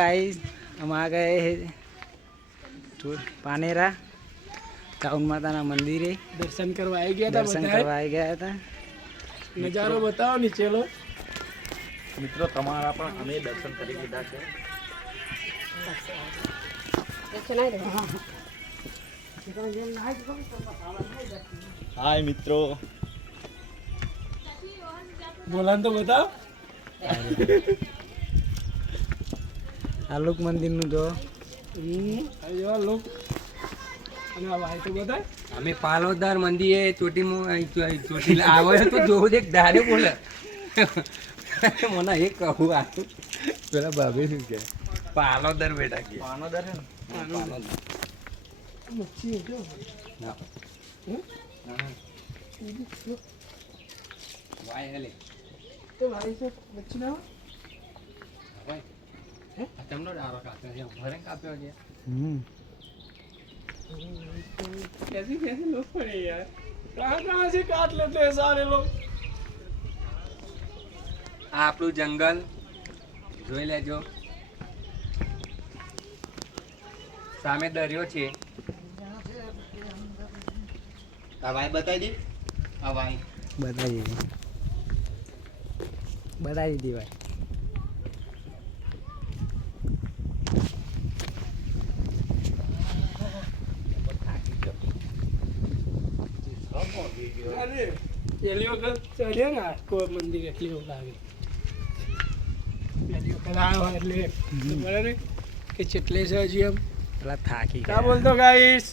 Guys हम आ गए हैं पानेरा टाउन माता ना मंदिर है। दर्शन करवाया गया था। दर्शन करवाया गया था। नजारो बताओ नीचे लो મિત્રો તમારા પણ અમે દર્શન કરી લીધા છે। હાય મિત્રો બોલાન તો બતાવ આ લોક મંદિર નું જો આયો લોક અને આ ભાઈ તો બતાય અમે પાલોદાર મંદિરે ચોટીલા આવે તો જોવું દેખ ડારે બોલે મને એક કહું આ પેલા ભાભી શું કે પાલોદર બેટા કે પાનોદર છે ને મચ્છી જો ના વાય હલે તો ભાઈ છે મચ્છી ના વાય આ તમનો ડારો કાપ્યો છે ભરે કાપ્યો છે। कैसी कैसे लोग पड़े यार कहाँ से काट लेते हैं सारे लोग। આ આપણું જંગલ જોઈ લેજો સામે દરિયો છે। આ ભાઈ બતાવી દી આ ભાઈ बताइए बता दीजिए भाई। अरे पहली वक्त चढ़े ना को मंदिर એટલી એવું લાગે પહેલી વખત આવ્યો એટલે બરાબર કે ચેટલે છે હજી એમ थोड़ा थाकी क्या बोलते हो गाइस।